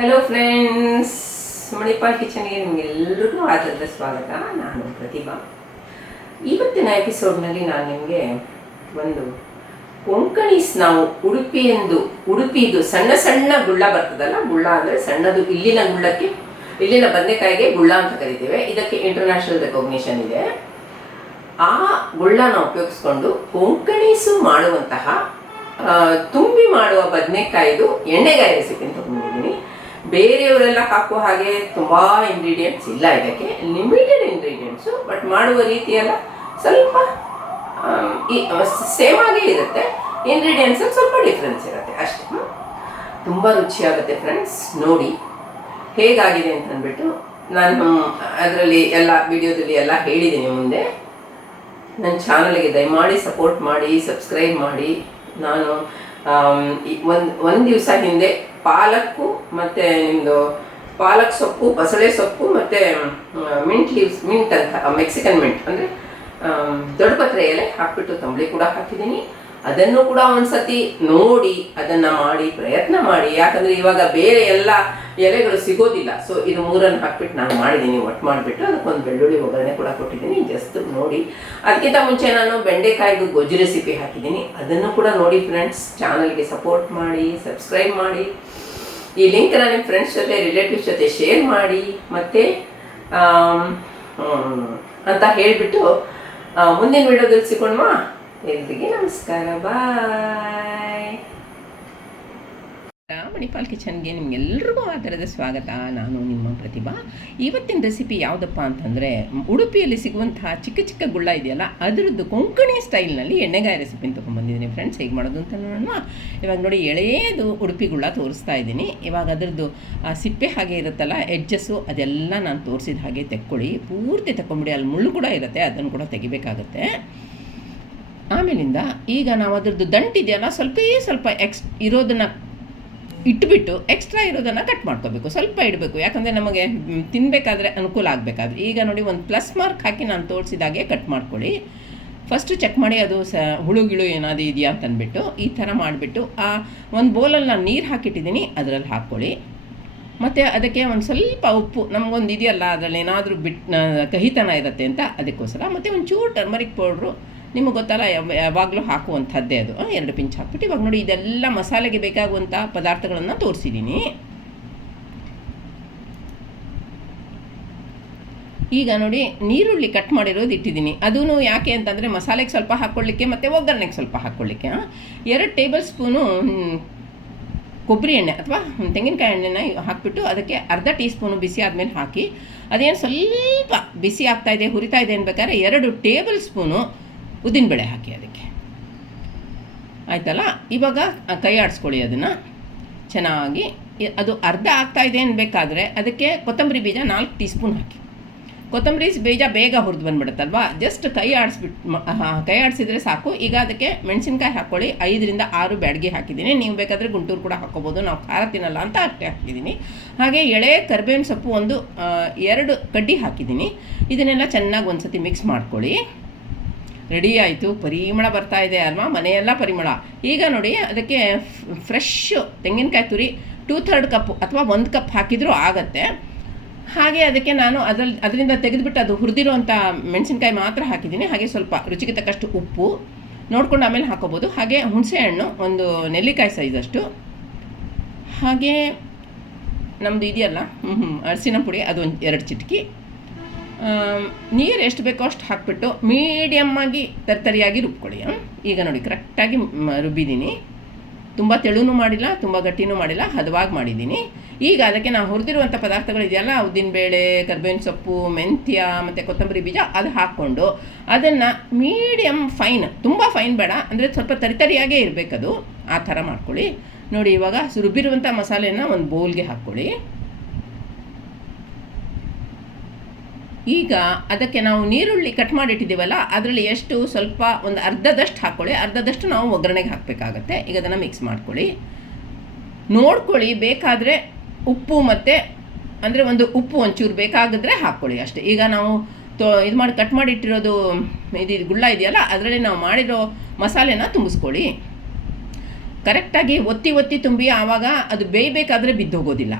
Hello friends, Manipal ಕಿಚನ್ಗೆ ನಿಮಗೆಲ್ಲರಿಗೂ ಆದರದ ಸ್ವಾಗತ. ನಾನು ಪ್ರತಿಭಾ. ಇವತ್ತಿನ ಎಪಿಸೋಡ್ನಲ್ಲಿ ನಾನು ನಿಮಗೆ ಒಂದು ಕೊಂಕಣಿಸ್, ನಾವು ಉಡುಪಿದು ಸಣ್ಣ ಸಣ್ಣ ಗುಳ್ಳ ಬರ್ತದಲ್ಲ, ಗುಳ್ಳ ಅಂದರೆ ಸಣ್ಣದು, ಇಲ್ಲಿನ ಬದನೆಕಾಯಿಗೆ ಗುಳ್ಳ ಅಂತ ಕರಿತೇವೆ. ಇದಕ್ಕೆ ಇಂಟರ್ನ್ಯಾಷನಲ್ ರೆಕಾಗ್ನಿಷನ್ ಇದೆ. ಆ ಗುಳ್ಳನ ಉಪಯೋಗಿಸ್ಕೊಂಡು ಕೊಂಕಣಿಸು ಮಾಡುವಂತಹ ತುಂಬಿ ಮಾಡುವ ಬದನೆಕಾಯಿದು ಎಣ್ಣೆಗಾಯಿ ರೆಸಿಪಿ ಅಂತ ತಗೊಂಡಿದ್ದೀನಿ. ಬೇರೆಯವರೆಲ್ಲ ಹಾಕುವ ಹಾಗೆ ತುಂಬ ಇಂಗ್ರೀಡಿಯೆಂಟ್ಸ್ ಇಲ್ಲ, ಇದಕ್ಕೆ ಲಿಮಿಟೆಡ್ ಇಂಗ್ರೀಡಿಯೆಂಟ್ಸು, ಬಟ್ ಮಾಡುವ ರೀತಿಯೆಲ್ಲ ಸ್ವಲ್ಪ ಸೇಮ್ ಆಗೇ ಇರುತ್ತೆ. ಇಂಗ್ರೀಡಿಯೆಂಟ್ಸಲ್ಲಿ ಸ್ವಲ್ಪ ಡಿಫ್ರೆನ್ಸ್ ಇರುತ್ತೆ ಅಷ್ಟೇ. ತುಂಬ ರುಚಿಯಾಗುತ್ತೆ ಫ್ರೆಂಡ್ಸ್. ನೋಡಿ ಹೇಗಾಗಿದೆ ಅಂತ ಅಂದ್ಬಿಟ್ಟು ನಾನು ಅದರಲ್ಲಿ ಎಲ್ಲ ವಿಡಿಯೋದಲ್ಲಿ ಎಲ್ಲ ಹೇಳಿದ್ದೀನಿ ಮುಂದೆ. ನನ್ನ ಚಾನಲ್ಗೆ ದಯಮಾಡಿ ಸಪೋರ್ಟ್ ಮಾಡಿ, ಸಬ್ಸ್ಕ್ರೈಬ್ ಮಾಡಿ. ನಾನು ಒಂದು ದಿವಸ ಹಿಂದೆ ಪಾಲಕ್ಕು ಮತ್ತು ನಿಮ್ಮದು ಪಾಲಕ್ ಸೊಪ್ಪು, ಬಸಳೆ ಸೊಪ್ಪು ಮತ್ತು ಮಿಂಟ್ ಅಂತ, ಮೆಕ್ಸಿಕನ್ ಮಿಂಟ್ ಅಂದರೆ ದೊಡ್ಡಪತ್ರೆ ಎಲೆ ಹಾಕ್ಬಿಟ್ಟು ತಂಬಳಿ ಕೂಡ ಹಾಕಿದ್ದೀನಿ. ಅದನ್ನು ಕೂಡ ಒಂದ್ಸತಿ ನೋಡಿ ಅದನ್ನು ಮಾಡಿ ಪ್ರಯತ್ನ ಮಾಡಿ. ಯಾಕಂದರೆ ಇವಾಗ ಬೇರೆ ಎಲ್ಲ ಎಲೆಗಳು ಸಿಗೋದಿಲ್ಲ. ಸೊ ಇದು ಮೂರನ್ನು ಹಾಕ್ಬಿಟ್ಟು ನಾನು ಮಾಡಿದ್ದೀನಿ, ಒಟ್ಟು ಮಾಡಿಬಿಟ್ಟು ಅದಕ್ಕೊಂದು ಬೆಳ್ಳುಳ್ಳಿ ಒಗ್ಗರಣೆ ಕೂಡ ಕೊಟ್ಟಿದ್ದೀನಿ. ಜಸ್ಟ್ ನೋಡಿ. ಅದಕ್ಕಿಂತ ಮುಂಚೆ ನಾನು ಬೆಂಡೆಕಾಯಿದು ಗೊಜ್ಜು ರೆಸಿಪಿ ಹಾಕಿದ್ದೀನಿ, ಅದನ್ನು ಕೂಡ ನೋಡಿ ಫ್ರೆಂಡ್ಸ್. ಚಾನಲ್ಗೆ ಸಪೋರ್ಟ್ ಮಾಡಿ, ಸಬ್ಸ್ಕ್ರೈಬ್ ಮಾಡಿ. ಈ ಲಿಂಕ್ನ ನಿಮ್ಮ ಫ್ರೆಂಡ್ಸ್ ಜೊತೆ, ರಿಲೇಟಿವ್ಸ್ ಜೊತೆ ಶೇರ್ ಮಾಡಿ ಮತ್ತು ಅಂತ ಹೇಳಿಬಿಟ್ಟು ಮುಂದಿನ ವಿಡಿಯೋದಲ್ಲಿ ಸಿಗೋಣ. ಎಲ್ರಿಗೆ ನಮಸ್ಕಾರ, ಬಾಯ್. ಮಣಿಪಾಲ್ ಕಿಚನ್ಗೆ ನಿಮಗೆಲ್ರಿಗೂ ಆಧಾರದ ಸ್ವಾಗತ. ನಾನು ನಿಮ್ಮ ಪ್ರತಿಭಾ. ಇವತ್ತಿನ ರೆಸಿಪಿ ಯಾವುದಪ್ಪ ಅಂತಂದರೆ, ಉಡುಪಿಯಲ್ಲಿ ಸಿಗುವಂತಹ ಚಿಕ್ಕ ಚಿಕ್ಕ ಗುಳ್ಳ ಇದೆಯಲ್ಲ, ಅದರದ್ದು ಕೊಂಕಣಿ ಸ್ಟೈಲ್ನಲ್ಲಿ ಎಣ್ಣೆಗಾಯಿ ರೆಸಿಪಿನ ತೊಗೊಂಡ್ಬಂದಿದ್ದೀನಿ ಫ್ರೆಂಡ್ಸ್. ಹೇಗೆ ಮಾಡೋದು ಅಂತ ನೋಡೋಣ. ಇವಾಗ ನೋಡಿ, ಎಳೆಯದು ಉಡುಪಿ ಗುಳ್ಳ ತೋರಿಸ್ತಾ ಇದ್ದೀನಿ. ಇವಾಗ ಅದರದ್ದು ಸಿಪ್ಪೆ ಹಾಗೆ ಇರುತ್ತಲ್ಲ, ಎಡ್ಜಸ್ಸು, ಅದೆಲ್ಲ ನಾನು ತೋರಿಸಿದ ಹಾಗೆ ತೆಕ್ಕೊಳ್ಳಿ. ಪೂರ್ತಿ ತಗೊಂಬಿಡಿ. ಅಲ್ಲಿ ಮುಳ್ಳು ಕೂಡ ಇರುತ್ತೆ, ಅದನ್ನು ಕೂಡ ತೆಗಿಬೇಕಾಗತ್ತೆ. ಆಮೇಲಿಂದ ಈಗ ನಾವು ಅದರದ್ದು ದಂಟಿದೆಯಲ್ಲ, ಸ್ವಲ್ಪ ಇರೋದನ್ನು ಇಟ್ಬಿಟ್ಟು ಎಕ್ಸ್ಟ್ರಾ ಇರೋದನ್ನು ಕಟ್ ಮಾಡ್ಕೋಬೇಕು. ಸ್ವಲ್ಪ ಇಡಬೇಕು, ಯಾಕಂದರೆ ನಮಗೆ ತಿನ್ನಬೇಕಾದ್ರೆ ಅನುಕೂಲ ಆಗಬೇಕಾದ್ರೆ. ಈಗ ನೋಡಿ, ಒಂದು ಪ್ಲಸ್ ಮಾರ್ಕ್ ಹಾಕಿ ನಾನು ತೋರಿಸಿದಾಗೆ ಕಟ್ ಮಾಡ್ಕೊಳ್ಳಿ. ಫಸ್ಟು ಚೆಕ್ ಮಾಡಿ ಅದು ಹುಳುಗಿಳು ಏನಾದರೂ ಇದೆಯಾ ಅಂತಂದ್ಬಿಟ್ಟು ಈ ಥರ ಮಾಡಿಬಿಟ್ಟು ಒಂದು ಬೌಲಲ್ಲಿ ನಾನು ನೀರು ಹಾಕಿಟ್ಟಿದ್ದೀನಿ, ಅದರಲ್ಲಿ ಹಾಕ್ಕೊಳ್ಳಿ. ಮತ್ತು ಅದಕ್ಕೆ ಒಂದು ಸ್ವಲ್ಪ ಉಪ್ಪು, ನಮಗೊಂದು ಇದೆಯಲ್ಲ ಅದರಲ್ಲಿ ಏನಾದರೂ ಕಹಿತನ ಇರುತ್ತೆ ಅಂತ, ಅದಕ್ಕೋಸ್ಕರ. ಮತ್ತು ಒಂದು ಚೂರು ಟರ್ಮರಿಕ್ ಪೌಡ್ರು, ನಿಮಗೆ ಗೊತ್ತಲ್ಲ ಯಾವಾಗಲೂ ಹಾಕುವಂಥದ್ದೇ ಅದು. 2 ಪಿಂಚ್ ಹಾಕ್ಬಿಟ್ಟು ಇವಾಗ ನೋಡಿ, ಇದೆಲ್ಲ ಮಸಾಲೆಗೆ ಬೇಕಾಗುವಂಥ ಪದಾರ್ಥಗಳನ್ನು ತೋರಿಸಿದ್ದೀನಿ. ಈಗ ನೋಡಿ, ನೀರುಳ್ಳಿ ಕಟ್ ಮಾಡಿರೋದು ಇಟ್ಟಿದ್ದೀನಿ. ಅದೂ ಯಾಕೆ ಅಂತಂದರೆ ಮಸಾಲೆಗೆ ಸ್ವಲ್ಪ ಹಾಕ್ಕೊಳ್ಳಿಕ್ಕೆ ಮತ್ತು ಒಗ್ಗರಣೆಗೆ ಸ್ವಲ್ಪ ಹಾಕ್ಕೊಳ್ಳಿಕ್ಕೆ. 2 ಟೇಬಲ್ ಸ್ಪೂನು ಕೊಬ್ಬರಿ ಎಣ್ಣೆ ಅಥವಾ ತೆಂಗಿನಕಾಯಿ ಎಣ್ಣೆನ ಹಾಕಿಬಿಟ್ಟು ಅದಕ್ಕೆ ಅರ್ಧ ಟೀ ಸ್ಪೂನು ಬಿಸಿ ಆದಮೇಲೆ ಹಾಕಿ, ಅದೇನು ಸ್ವಲ್ಪ ಬಿಸಿ ಆಗ್ತಾಯಿದೆ, ಹುರಿತಾ ಇದೆ ಅನ್ಬೇಕಾದ್ರೆ 2 ಟೇಬಲ್ ಸ್ಪೂನು ಉದ್ದಿನಬೇಳೆ ಹಾಕಿ ಅದಕ್ಕೆ. ಆಯ್ತಲ್ಲ, ಇವಾಗ ಕೈ ಆಡಿಸ್ಕೊಳ್ಳಿ ಅದನ್ನು ಚೆನ್ನಾಗಿ. ಅದು ಅರ್ಧ ಆಗ್ತಾಯಿದೆ ಅನ್ಬೇಕಾದ್ರೆ ಅದಕ್ಕೆ ಕೊತ್ತಂಬರಿ ಬೀಜ 4 ಟೀ ಸ್ಪೂನ್ ಹಾಕಿ. ಕೊತ್ತಂಬರಿ ಬೀಜ ಬೇಗ ಹುರಿದು ಬಂದುಬಿಡುತ್ತಲ್ವ, ಜಸ್ಟ್ ಕೈ ಆಡಿಸಿದ್ರೆ ಸಾಕು. ಈಗ ಅದಕ್ಕೆ ಮೆಣಸಿನ್ಕಾಯಿ ಹಾಕ್ಕೊಳ್ಳಿ. 5ರಿಂದ 6 ಬ್ಯಾಡಗಿ ಹಾಕಿದ್ದೀನಿ. ನೀವು ಬೇಕಾದರೆ ಗುಂಟೂರು ಕೂಡ ಹಾಕ್ಕೋಬೋದು, ನಾವು ಖಾರ ತಿನ್ನಲ್ಲ ಅಂತ ಅಷ್ಟೇ ಹಾಕಿದ್ದೀನಿ. ಹಾಗೆ ಎಳೆ ಕರಿಬೇವಿನ ಸೊಪ್ಪು 2 ಕಡ್ಡಿ ಹಾಕಿದ್ದೀನಿ. ಇದನ್ನೆಲ್ಲ ಚೆನ್ನಾಗಿ ಒಂದು ಸತಿ ಮಿಕ್ಸ್ ಮಾಡ್ಕೊಳ್ಳಿ. ರೆಡಿ ಆಯಿತು. ಪರಿಮಳ ಬರ್ತಾ ಇದೆ ಅಲ್ವಾ, ಮನೆಯೆಲ್ಲ ಪರಿಮಳ. ಈಗ ನೋಡಿ, ಅದಕ್ಕೆ ಫ್ರೆಶ್ಶು ತೆಂಗಿನಕಾಯಿ ತುರಿ 2/3 ಕಪ್ಪು ಅಥವಾ 1 ಕಪ್ ಹಾಕಿದರೂ ಆಗುತ್ತೆ. ಹಾಗೆ ಅದಕ್ಕೆ ನಾನು ಅದರಿಂದ ತೆಗೆದುಬಿಟ್ಟು ಅದು ಹುರಿದಿರೋಂಥ ಮೆಣಸಿನ್ಕಾಯಿ ಮಾತ್ರ ಹಾಕಿದ್ದೀನಿ. ಹಾಗೆ ಸ್ವಲ್ಪ ರುಚಿಗೆ ತಕ್ಕಷ್ಟು ಉಪ್ಪು ನೋಡ್ಕೊಂಡು ಆಮೇಲೆ ಹಾಕೋಬೋದು. ಹಾಗೆ ಹುಣಸೆಹಣ್ಣು, ಒಂದು ನೆಲ್ಲಿಕಾಯಿ ಸೈಜಷ್ಟು. ಹಾಗೆ ನಮ್ಮದು ಇದೆಯಲ್ಲ ಅರಸಿನ ಪುಡಿ, ಅದು 2 ಚಿಟಕಿ. ನೀರು ಎಷ್ಟು ಬೇಕೋ ಅಷ್ಟು ಹಾಕ್ಬಿಟ್ಟು ಮೀಡಿಯಮ್ಮಾಗಿ ತರಿಯಾಗಿ ರುಬ್ಕೊಳ್ಳಿ. ಈಗ ನೋಡಿ, ಕರೆಕ್ಟಾಗಿ ರುಬ್ಬಿದ್ದೀನಿ. ತುಂಬ ತೆಳುನೂ ಮಾಡಿಲ್ಲ, ತುಂಬ ಗಟ್ಟಿನೂ ಮಾಡಿಲ್ಲ, ಹದವಾಗಿ ಮಾಡಿದ್ದೀನಿ. ಈಗ ಅದಕ್ಕೆ ನಾವು ಹುರಿದಿರುವಂಥ ಪದಾರ್ಥಗಳು ಇದೆಯಲ್ಲ, ಉದ್ದಿನಬೇಳೆ, ಕರಿಬೇವಿನ ಸೊಪ್ಪು, ಮೆಂತ್ಯ ಮತ್ತು ಕೊತ್ತಂಬರಿ ಬೀಜ, ಅದು ಹಾಕ್ಕೊಂಡು ಅದನ್ನು ಮೀಡಿಯಮ್ ಫೈನ್, ತುಂಬ ಫೈನ್ ಬೇಡ, ಅಂದರೆ ಸ್ವಲ್ಪ ತರಿಯಾಗೇ ಇರಬೇಕದು, ಆ ಥರ ಮಾಡ್ಕೊಳ್ಳಿ. ನೋಡಿ, ಇವಾಗ ರುಬ್ಬಿರುವಂಥ ಮಸಾಲೆನ ಒಂದು ಬೌಲ್ಗೆ ಹಾಕ್ಕೊಳ್ಳಿ. ಈಗ ಅದಕ್ಕೆ ನಾವು ನೀರುಳ್ಳಿ ಕಟ್ ಮಾಡಿಟ್ಟಿದ್ದೀವಲ್ಲ, ಅದರಲ್ಲಿ ಎಷ್ಟು ಸ್ವಲ್ಪ ಒಂದು ಅರ್ಧದಷ್ಟು ಹಾಕ್ಕೊಳ್ಳಿ. ಅರ್ಧದಷ್ಟು ನಾವು ಒಗ್ಗರಣೆಗೆ ಹಾಕಬೇಕಾಗತ್ತೆ. ಈಗ ಅದನ್ನು ಮಿಕ್ಸ್ ಮಾಡ್ಕೊಳ್ಳಿ. ನೋಡ್ಕೊಳ್ಳಿ, ಬೇಕಾದರೆ ಉಪ್ಪು ಮತ್ತು ಅಂದರೆ ಉಪ್ಪು ಒಂಚೂರು ಬೇಕಾಗಿದ್ರೆ ಹಾಕ್ಕೊಳ್ಳಿ ಅಷ್ಟೇ. ಈಗ ನಾವು ಇದು ಮಾಡಿ ಕಟ್ ಮಾಡಿಟ್ಟಿರೋದು ಗುಳ್ಳ ಇದೆಯಲ್ಲ, ಅದರಲ್ಲಿ ನಾವು ಮಾಡಿರೋ ಮಸಾಲೆನ ತುಂಬಿಸ್ಕೊಳ್ಳಿ. ಕರೆಕ್ಟಾಗಿ ಒತ್ತಿ ಒತ್ತಿ ತುಂಬಿ ಆವಾಗ ಅದು ಬೇಯಬೇಕಾದ್ರೆ ಬಿದ್ದೋಗೋದಿಲ್ಲ.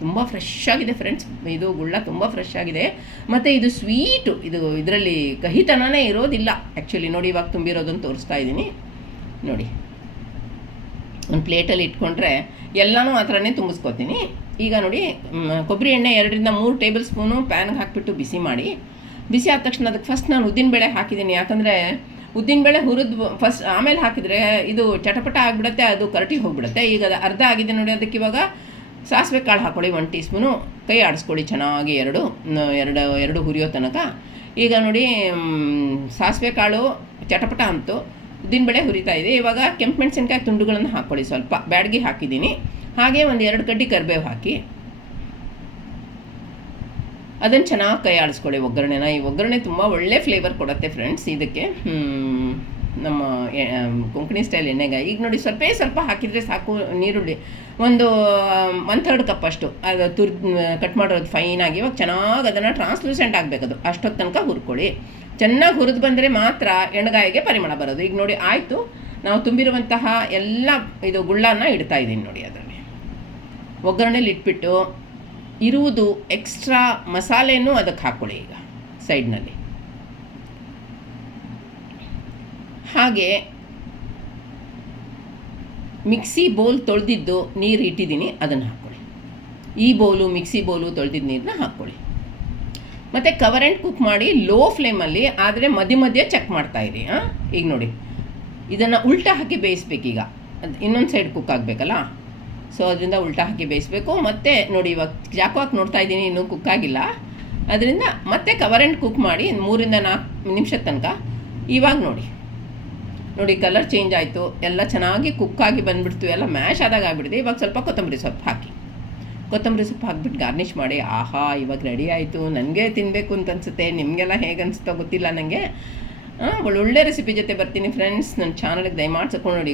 ತುಂಬ ಫ್ರೆಶ್ ಆಗಿದೆ ಫ್ರೆಂಡ್ಸ್, ಇದು ಗುಳ್ಳ ತುಂಬ ಫ್ರೆಶ್ ಆಗಿದೆ. ಮತ್ತು ಇದು ಸ್ವೀಟು, ಇದರಲ್ಲಿ ಕಹಿತನನೇ ಇರೋದಿಲ್ಲ ಆ್ಯಕ್ಚುಲಿ. ನೋಡಿ ಇವಾಗ ತುಂಬಿರೋದನ್ನು ತೋರಿಸ್ತಾ ಇದ್ದೀನಿ ನೋಡಿ. ಒಂದು ಪ್ಲೇಟಲ್ಲಿ ಇಟ್ಕೊಂಡ್ರೆ ಎಲ್ಲನೂ ಆ ಥರನೇ ತುಂಬಿಸ್ಕೊತೀನಿ. ಈಗ ನೋಡಿ ಕೊಬ್ಬರಿ ಎಣ್ಣೆ 2-3 ಟೇಬಲ್ ಸ್ಪೂನು ಪ್ಯಾನ್ಗೆ ಹಾಕಿಬಿಟ್ಟು ಬಿಸಿ ಮಾಡಿ. ಬಿಸಿ ಆದ ತಕ್ಷಣ ಅದಕ್ಕೆ ಫಸ್ಟ್ ನಾನು ಉದ್ದಿನಬೇಳೆ ಹಾಕಿದ್ದೀನಿ. ಯಾಕಂದರೆ ಉದ್ದಿನಬೇಳೆ ಹುರಿದು ಫಸ್ಟ್ ಆಮೇಲೆ ಹಾಕಿದರೆ ಇದು ಚಟಪಟ ಆಗಿಬಿಡುತ್ತೆ, ಅದು ಕರಟಿ ಹೋಗಿಬಿಡುತ್ತೆ. ಈಗ ಅದು ಅರ್ಧ ಆಗಿದೆ ನೋಡಿ. ಅದಕ್ಕೆ ಇವಾಗ ಸಾಸಿವೆ ಕಾಳು ಹಾಕ್ಕೊಳ್ಳಿ 1 ಟೀ ಸ್ಪೂನು. ಕೈ ಆಡಿಸ್ಕೊಳ್ಳಿ ಚೆನ್ನಾಗಿ ಎರಡು ಹುರಿಯೋ ತನಕ. ಈಗ ನೋಡಿ ಸಾಸಿವೆ ಕಾಳು ಚಟಪಟ ಅಂತು, ಉದ್ದಿನಬೇಳೆ ಹುರಿತಾ ಇದೆ. ಇವಾಗ ಕೆಂಪು ಮೆಣಸಿನ್ಕಾಯಿ ತುಂಡುಗಳನ್ನು ಹಾಕ್ಕೊಳ್ಳಿ, ಸ್ವಲ್ಪ ಬ್ಯಾಡಗಿ ಹಾಕಿದ್ದೀನಿ. ಹಾಗೆ ಒಂದು 2 ಕಡ್ಡಿ ಕರಿಬೇವು ಹಾಕಿ ಅದನ್ನು ಚೆನ್ನಾಗಿ ಕೈ ಆಡಿಸ್ಕೊಳ್ಳಿ ಒಗ್ಗರಣೆನ. ಈ ಒಗ್ಗರಣೆ ತುಂಬ ಒಳ್ಳೆ ಫ್ಲೇವರ್ ಕೊಡುತ್ತೆ ಫ್ರೆಂಡ್ಸ್ ಇದಕ್ಕೆ, ನಮ್ಮ ಕೊಂಕಣಿ ಸ್ಟೈಲ್ ಎಣ್ಣೆಗೆ. ಈಗ ನೋಡಿ ಸ್ವಲ್ಪ ಹಾಕಿದರೆ ಸಾಕು. ನೀರುಳ್ಳಿ ಒಂದು 1/3 ಕಪ್ ಅಷ್ಟು ಅದು ಕಟ್ ಮಾಡಿರೋದು ಫೈನಾಗಿ. ಇವಾಗ ಚೆನ್ನಾಗಿ ಅದನ್ನು ಟ್ರಾನ್ಸ್ಲೂಸೆಂಟ್ ಆಗಬೇಕದು, ಅಷ್ಟೊತ್ತು ತನಕ ಹುರ್ಕೊಳ್ಳಿ. ಚೆನ್ನಾಗಿ ಹುರಿದು ಬಂದರೆ ಮಾತ್ರ ಎಣ್ಣೆಗಾಯಿಗೆ ಪರಿಮಳ ಬರೋದು. ಈಗ ನೋಡಿ ಆಯಿತು, ನಾವು ತುಂಬಿರುವಂತಹ ಎಲ್ಲ ಇದು ಗುಳ್ಳನ ಇಡ್ತಾ ಇದ್ದೀನಿ ನೋಡಿ. ಅದರಲ್ಲಿ ಒಗ್ಗರಣೆಲಿ ಇಟ್ಬಿಟ್ಟು ಇರುವುದು ಎಕ್ಸ್ಟ್ರಾ ಮಸಾಲೆನೂ ಅದಕ್ಕೆ ಹಾಕ್ಕೊಳ್ಳಿ ಈಗ ಸೈಡ್ನಲ್ಲಿ. ಹಾಗೆ ಮಿಕ್ಸಿ ಬೌಲ್ ತೊಳೆದಿದ್ದು ನೀರು ಇಟ್ಟಿದ್ದೀನಿ, ಅದನ್ನು ಹಾಕ್ಕೊಳ್ಳಿ. ಈ ಬೌಲು ಮಿಕ್ಸಿ ಬೌಲು ತೊಳೆದಿದ್ದು ನೀರನ್ನ ಹಾಕ್ಕೊಳ್ಳಿ. ಮತ್ತು ಕವರ್ ಆ್ಯಂಡ್ ಕುಕ್ ಮಾಡಿ ಲೋ ಫ್ಲೇಮಲ್ಲಿ, ಆದರೆ ಮಧ್ಯೆ ಚೆಕ್ ಮಾಡ್ತಾಯಿರಿ. ಈಗ ನೋಡಿ ಇದನ್ನು ಉಲ್ಟಾ ಹಾಕಿ ಬೇಯಿಸ್ಬೇಕೀಗ, ಅದು ಇನ್ನೊಂದು ಸೈಡ್ ಕುಕ್ ಆಗಬೇಕಲ್ಲ, ಸೊ ಅದರಿಂದ ಉಲ್ಟಾ ಹಾಕಿ ಬೇಯಿಸಬೇಕು. ಮತ್ತು ನೋಡಿ ಇವಾಗ ಚಾಕು ಹಾಕಿ ನೋಡ್ತಾ ಇದ್ದೀನಿ, ಇನ್ನೂ ಕುಕ್ ಆಗಿಲ್ಲ. ಅದರಿಂದ ಮತ್ತೆ ಕವರ್ ಆ್ಯಂಡ್ ಕುಕ್ ಮಾಡಿ 3-4 ನಿಮಿಷದ ತನಕ. ಇವಾಗ ನೋಡಿ ಕಲರ್ ಚೇಂಜ್ ಆಯಿತು, ಎಲ್ಲ ಚೆನ್ನಾಗಿ ಕುಕ್ಕಾಗಿ ಬಂದುಬಿಡ್ತು, ಎಲ್ಲ ಮ್ಯಾಶ್ ಆದಾಗ ಆಗಿಬಿಟ್ಟಿದೆ. ಇವಾಗ ಸ್ವಲ್ಪ ಕೊತ್ತಂಬರಿ ಸೊಪ್ಪು ಹಾಕಿಬಿಟ್ಟು ಗಾರ್ನಿಷ್ ಮಾಡಿ. ಆಹಾ, ಇವಾಗ ರೆಡಿ ಆಯಿತು. ನನಗೆ ತಿನ್ನಬೇಕು ಅಂತ ಅನಿಸುತ್ತೆ, ನಿಮಗೆಲ್ಲ ಹೇಗೆ ಅನಿಸುತ್ತೋ ಗೊತ್ತಿಲ್ಲ ನನಗೆ. ಒಳ್ಳೊಳ್ಳೆ ರೆಸಿಪಿ ಜೊತೆ ಬರ್ತೀನಿ ಫ್ರೆಂಡ್ಸ್. ನನ್ನ ಚಾನಲ್ಗೆ ದಯಮಾಡಿ ಸಬ್ಸ್ಕ್ರೈಬ್ ನೋಡಿ.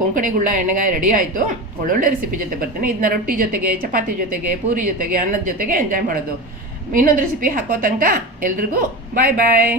ಕೊಂಕಣಿ ಗುಳ್ಳ ಎಣ್ಣೆಗಾಯಿ ರೆಡಿ ಆಯಿತು. ಒಳ್ಳೊಳ್ಳೆ ರೆಸಿಪಿ ಜೊತೆ ಬರ್ತೀನಿ. ಇದನ್ನ ರೊಟ್ಟಿ ಜೊತೆಗೆ, ಚಪಾತಿ ಜೊತೆಗೆ, ಪೂರಿ ಜೊತೆಗೆ, ಅನ್ನದ ಜೊತೆಗೆ ಎಂಜಾಯ್ ಮಾಡೋದು. ಇನ್ನೊಂದು ರೆಸಿಪಿ ಹಾಕೋ ತನಕ ಎಲ್ರಿಗೂ ಬಾಯ್.